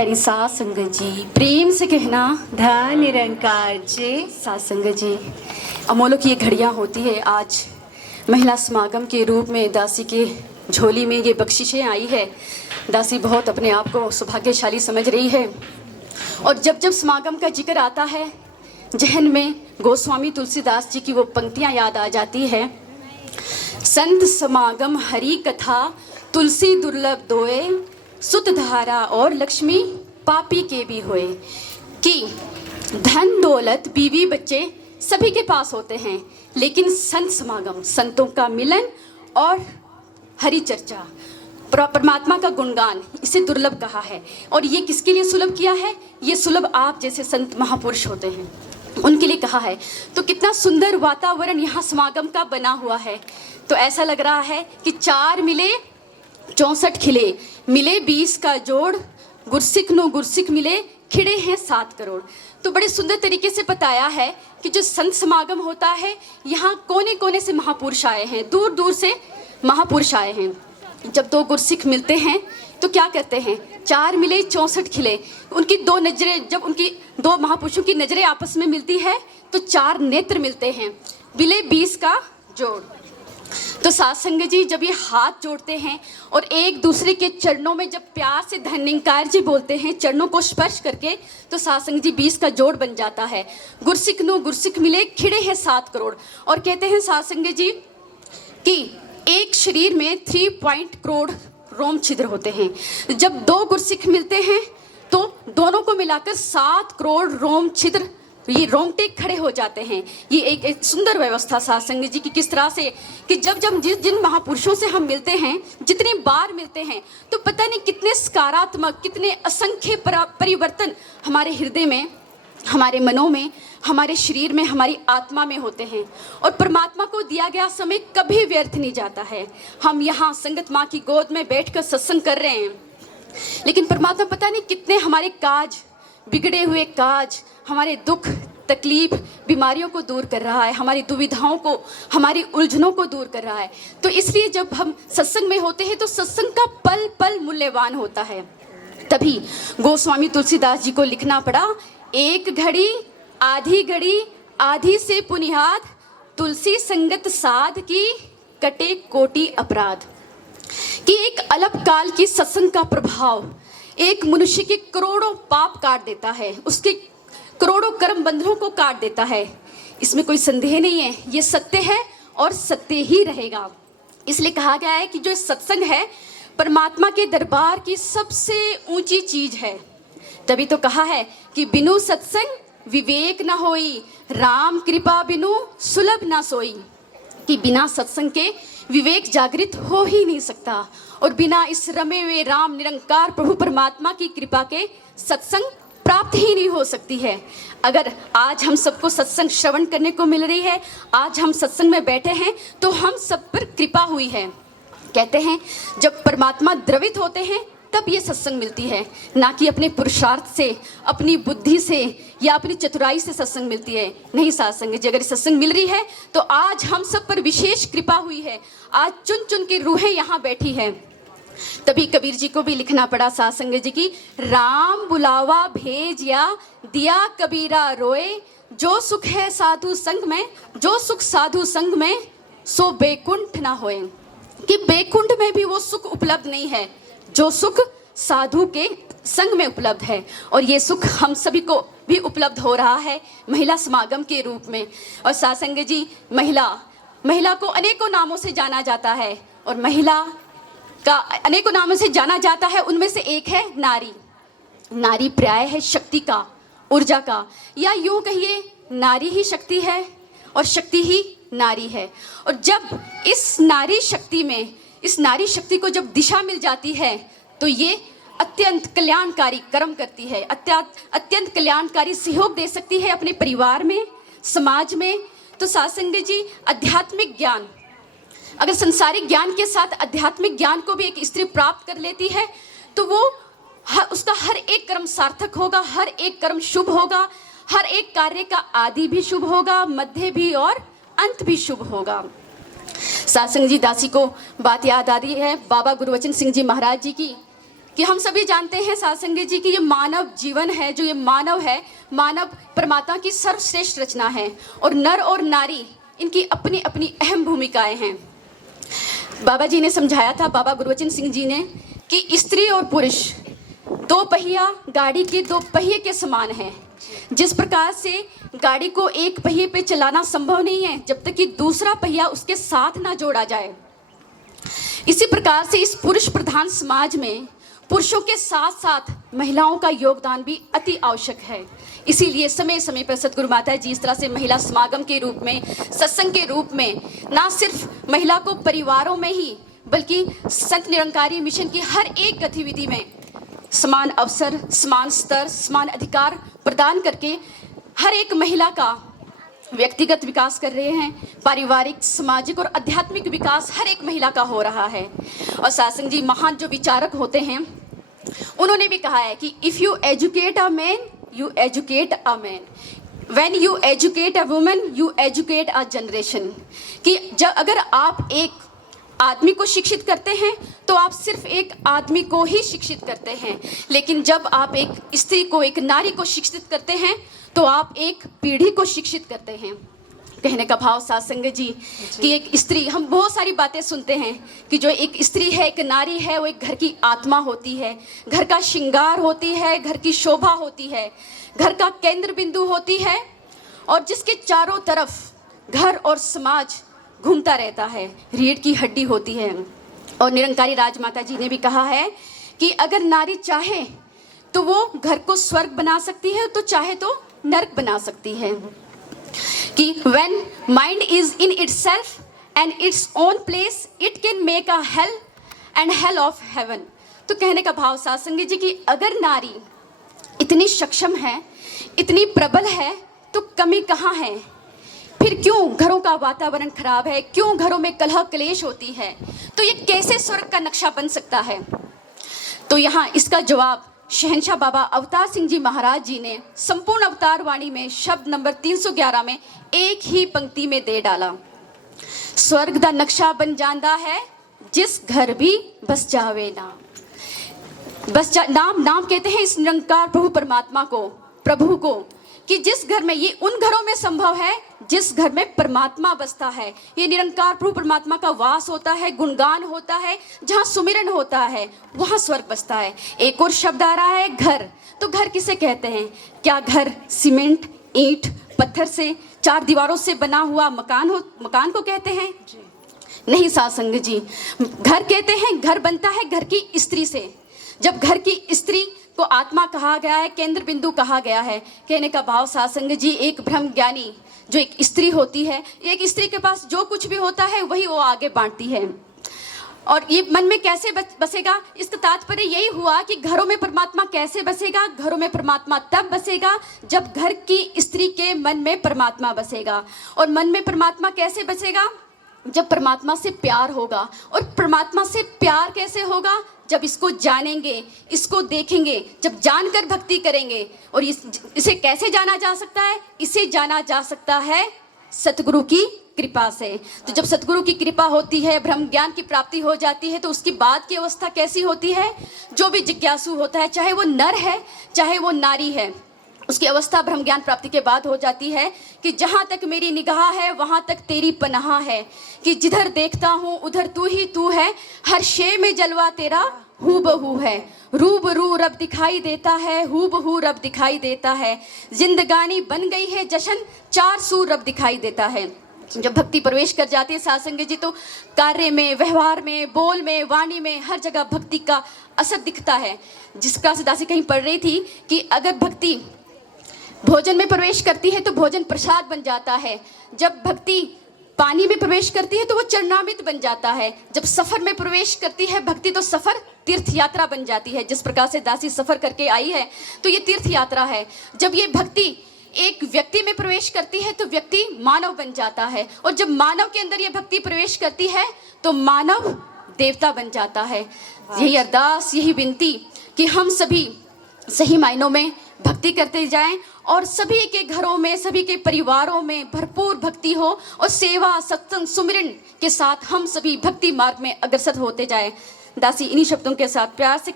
प्यारी सास संगत जी, प्रेम से कहना धन निरंकार जी। सास संगत जी, अमोलक ये घड़ियाँ होती है। आज महिला समागम के रूप में दासी के झोली में ये बख्शिशें आई है। दासी बहुत अपने आप को सौभाग्यशाली समझ रही है। और जब जब समागम का जिक्र आता है, जहन में गोस्वामी तुलसीदास जी की वो पंक्तियाँ याद आ जाती है। संत समागम हरि कथा, तुलसी दुर्लभ दोए, सुत धारा और लक्ष्मी पापी के भी होए। कि धन दौलत बीवी बच्चे सभी के पास होते हैं, लेकिन संत समागम, संतों का मिलन और हरि चर्चा, परमात्मा का गुणगान, इसे दुर्लभ कहा है। और ये किसके लिए सुलभ किया है? ये सुलभ आप जैसे संत महापुरुष होते हैं, उनके लिए कहा है। तो कितना सुंदर वातावरण यहाँ समागम का बना हुआ है। तो ऐसा लग रहा है कि 4 मिले 64 खिले, मिले 20 का जोड़, गुरसिख नो गुरसिख मिले, खिड़े हैं 7 करोड़। तो बड़े सुंदर तरीके से बताया है कि जो संत समागम होता है, यहाँ कोने कोने से महापुरुष आए हैं, दूर दूर से महापुरुष आए हैं। जब 2 गुरसिख मिलते हैं तो क्या करते हैं? 4 मिले 64 खिले। उनकी 2 नजरें, जब उनकी 2 महापुरुषों की नजरें आपस में मिलती है तो 4 नेत्र मिलते हैं, मिले 20 का जोड़। तो साथ संगत जी, जब ये हाथ जोड़ते हैं और एक दूसरे के चरणों में जब प्यार से धन्यकार जी बोलते हैं, चरणों को स्पर्श करके, तो साथ संगत जी 20 का जोड़ बन जाता है। गुरसिख नो गुरसिख मिले, खिड़े हैं 7 करोड़। और कहते हैं साथ संगत जी कि एक शरीर में 3 करोड़ रोम छिद्र होते हैं। जब 2 गुरसिख मिलते हैं तो दोनों को मिलाकर 7 करोड़ रोम छिद्र, ये रोंगटे खड़े हो जाते हैं। ये एक सुंदर व्यवस्था साथ संगत जी की, किस तरह से कि जब जब जिन महापुरुषों से हम मिलते हैं, जितनी बार मिलते हैं, तो पता नहीं कितने सकारात्मक, कितने असंख्य परिवर्तन हमारे हृदय में, हमारे मनों में, हमारे शरीर में, हमारी आत्मा में होते हैं। और परमात्मा को दिया गया समय कभी व्यर्थ नहीं जाता है। हम यहाँ संगत माँ की गोद में बैठकर सत्संग कर रहे हैं, लेकिन परमात्मा पता नहीं कितने हमारे काज, बिगड़े हुए काज, हमारे दुख तकलीफ बीमारियों को दूर कर रहा है, हमारी दुविधाओं को, हमारी उलझनों को दूर कर रहा है। तो इसलिए जब हम सत्संग में होते हैं तो सत्संग का पल पल मूल्यवान होता है। तभी गोस्वामी तुलसीदास जी को लिखना पड़ा, एक घड़ी आधी घड़ी आधी से पुनिहाद, तुलसी संगत साध की कटे कोटि अपराध। कि एक अलग काल की सत्संग का प्रभाव एक मनुष्य के करोड़ों पाप काट देता है, उसके करोड़ों कर्म बंधनों को काट देता है। इसमें कोई संदेह नहीं है, ये सत्य है और सत्य ही रहेगा। इसलिए कहा गया है कि जो सत्संग है परमात्मा के दरबार की सबसे ऊंची चीज है। तभी तो कहा है कि बिनु सत्संग विवेक न होई, राम कृपा बिनु सुलभ न सोई। कि बिना सत्संग के विवेक जागृत हो ही नहीं सकता, और बिना इस रमे हुए राम निरंकार प्रभु परमात्मा की कृपा के सत्संग प्राप्त ही नहीं हो सकती है। अगर आज हम सबको सत्संग श्रवण करने को मिल रही है, आज हम सत्संग में बैठे हैं, तो हम सब पर कृपा हुई है। कहते हैं जब परमात्मा द्रवित होते हैं तब ये सत्संग मिलती है, ना कि अपने पुरुषार्थ से, अपनी बुद्धि से या अपनी चतुराई से सत्संग मिलती है। नहीं सत्संग जी, अगर सत्संग मिल रही है तो आज हम सब पर विशेष कृपा हुई है। आज चुन चुन के रूहें यहाँ बैठी है। तभी कबीर जी को भी लिखना पड़ा साथ संगत जी की, राम बुलावा भेज या दिया कबीरा रोए, जो सुख है साधु संग में, जो सुख साधु संग में, सो बेकुंठ ना होए। कि बेकुंठ में भी वो सुख उपलब्ध नहीं है जो सुख साधु के संग में उपलब्ध है। और ये सुख हम सभी को भी उपलब्ध हो रहा है महिला समागम के रूप में। और साथ संगत जी, महिला को अनेकों नामों से जाना जाता है, और महिला का अनेकों नामों से जाना जाता है। उनमें से एक है नारी। नारी पर्याय है शक्ति का, ऊर्जा का, या यूं कहिए नारी ही शक्ति है और शक्ति ही नारी है। और जब इस नारी शक्ति में, इस नारी शक्ति को जब दिशा मिल जाती है तो ये अत्यंत कल्याणकारी कर्म करती है, अत्यंत कल्याणकारी सहयोग दे सकती है अपने परिवार में, समाज में। तो साथ संगत जी, आध्यात्मिक ज्ञान, अगर संसारिक ज्ञान के साथ आध्यात्मिक ज्ञान को भी एक स्त्री प्राप्त कर लेती है तो वो उसका हर एक कर्म सार्थक होगा, हर एक कर्म शुभ होगा, हर एक कार्य का आदि भी शुभ होगा, मध्य भी और अंत भी शुभ होगा। सात संग जी, दासी को बात याद आ रही है बाबा गुरुवचन सिंह जी महाराज जी की, कि हम सभी जानते हैं साध संगत जी कि ये मानव जीवन है, जो ये मानव है, मानव परमात्मा की सर्वश्रेष्ठ रचना है और नर और नारी इनकी अपनी अपनी अहम भूमिकाएं हैं। बाबा जी ने समझाया था, बाबा गुरबचन सिंह जी ने, कि स्त्री और पुरुष दो पहिया गाड़ी के दो पहिए के समान है। जिस प्रकार से गाड़ी को एक पहिए पे चलाना संभव नहीं है जब तक कि दूसरा पहिया उसके साथ ना जोड़ा जाए, इसी प्रकार से इस पुरुष प्रधान समाज में पुरुषों के साथ साथ महिलाओं का योगदान भी अति आवश्यक है। इसीलिए समय समय पर सतगुरु माता जी इस तरह से महिला समागम के रूप में, सत्संग के रूप में, ना सिर्फ महिला को परिवारों में ही बल्कि संत निरंकारी मिशन की हर एक गतिविधि में समान अवसर, समान स्तर, समान अधिकार प्रदान करके हर एक महिला का व्यक्तिगत विकास कर रहे हैं। पारिवारिक, सामाजिक और आध्यात्मिक विकास हर एक महिला का हो रहा है। और सासंग जी महान जो विचारक होते हैं, उन्होंने भी कहा है कि if you educate a man you educate a man, when you educate a woman you educate a generation. कि जब अगर आप एक आदमी को शिक्षित करते हैं तो आप सिर्फ एक आदमी को ही शिक्षित करते हैं, लेकिन जब आप एक स्त्री को, एक नारी को शिक्षित करते हैं तो आप एक पीढ़ी को शिक्षित करते हैं। कहने का भाव साध संगत जी कि एक स्त्री, हम बहुत सारी बातें सुनते हैं कि जो एक स्त्री है, एक नारी है, वो एक घर की आत्मा होती है, घर का श्रृंगार होती है, घर की शोभा होती है, घर का केंद्र बिंदु होती है और जिसके चारों तरफ घर और समाज घूमता रहता है, रीढ़ की हड्डी होती है। और निरंकारी राजमाता जी ने भी कहा है कि अगर नारी चाहे तो वो घर को स्वर्ग बना सकती है, तो चाहे तो नरक बना सकती है। कि when mind is in itself and its own place it can make a hell and hell of heaven। तो कहने का भाव साध संगत जी कि अगर नारी इतनी सक्षम है, इतनी प्रबल है, तो कमी कहाँ है? फिर क्यों घरों का वातावरण खराब है, क्यों घरों में कलह क्लेश होती है? तो ये कैसे स्वर्ग का नक्शा बन सकता है? तो यहाँ इसका जवाब शहंशाह बाबा अवतार सिंह जी महाराज जी ने संपूर्ण अवतार वाणी में शब्द नंबर 311 में एक ही पंक्ति में दे डाला। स्वर्ग दा नक्शा बन जाता है जिस घर भी बस जावे नाम। नाम कहते हैं इस निरंकार प्रभु परमात्मा को, प्रभु को, कि जिस घर में, ये उन घरों में संभव है जिस घर में परमात्मा बसता है। ये निरंकार प्रभु परमात्मा का वास होता है, गुणगान होता है, जहाँ सुमिरन होता है वहाँ स्वर्ग बसता है। एक और शब्द आ रहा है घर। तो घर किसे कहते हैं? क्या घर सीमेंट, ईंट, पत्थर से, चार दीवारों से बना हुआ मकान को कहते हैं? नहीं साध संगत जी, घर कहते हैं, घर बनता है घर की स्त्री से। जब घर की स्त्री को आत्मा कहा गया है, केंद्र बिंदु कहा गया है। कहने का भाव साध संगत जी, एक ब्रह्म ज्ञानी जो एक स्त्री होती है, एक स्त्री के पास जो कुछ भी होता है वही वो आगे बांटती है। और ये मन में कैसे बसेगा? इसका तात्पर्य यही हुआ कि घरों में परमात्मा कैसे बसेगा? घरों में परमात्मा तब बसेगा जब घर की स्त्री के मन में परमात्मा बसेगा। और मन में परमात्मा कैसे बसेगा? जब परमात्मा से प्यार होगा। और परमात्मा से प्यार कैसे होगा? जब इसको जानेंगे, इसको देखेंगे, जब जानकर भक्ति करेंगे। और इसे कैसे जाना जा सकता है? इसे जाना जा सकता है सतगुरु की कृपा से। तो जब सतगुरु की कृपा होती है, ब्रह्म ज्ञान की प्राप्ति हो जाती है, तो उसकी बाद की अवस्था कैसी होती है? जो भी जिज्ञासु होता है, चाहे वो नर है चाहे वो नारी है, उसकी अवस्था ब्रह्म ज्ञान प्राप्ति के बाद हो जाती है कि जहाँ तक मेरी निगाह है वहाँ तक तेरी पनाह है। कि जिधर देखता हूँ उधर तू ही तू है, हर शे में जलवा तेरा हूबहू है। रूबरू रब दिखाई देता है, हूबहू रब दिखाई देता है। जिंदगानी बन गई है जशन, चार सू रब दिखाई देता है। जब भक्ति प्रवेश कर जाती है साध संगत जी, तो कार्य में, व्यवहार में, बोल में, वाणी में, हर जगह भक्ति का असर दिखता है। जिसका से दासी कहीं पढ़ रही थी कि अगर भक्ति भोजन में प्रवेश करती है तो भोजन प्रसाद बन जाता है। जब भक्ति पानी में प्रवेश करती है तो वो चरणामृत बन जाता है। जब सफर में प्रवेश करती है भक्ति तो सफर तीर्थ यात्रा बन जाती है। जिस प्रकार से दासी सफर करके आई है तो ये तीर्थ यात्रा है। जब ये भक्ति एक व्यक्ति में प्रवेश करती है तो व्यक्ति मानव बन जाता है। और जब मानव के अंदर ये भक्ति प्रवेश करती है तो मानव देवता बन जाता है। यही अरदास, यही विनती कि हम सभी सही मायनों में भक्ति करते जाएं और सभी के घरों में, सभी के परिवारों में भरपूर भक्ति हो और सेवा, सत्संग, सुमिरन के साथ हम सभी भक्ति मार्ग में अग्रसर होते जाएं। दासी इन्हीं शब्दों के साथ प्यार से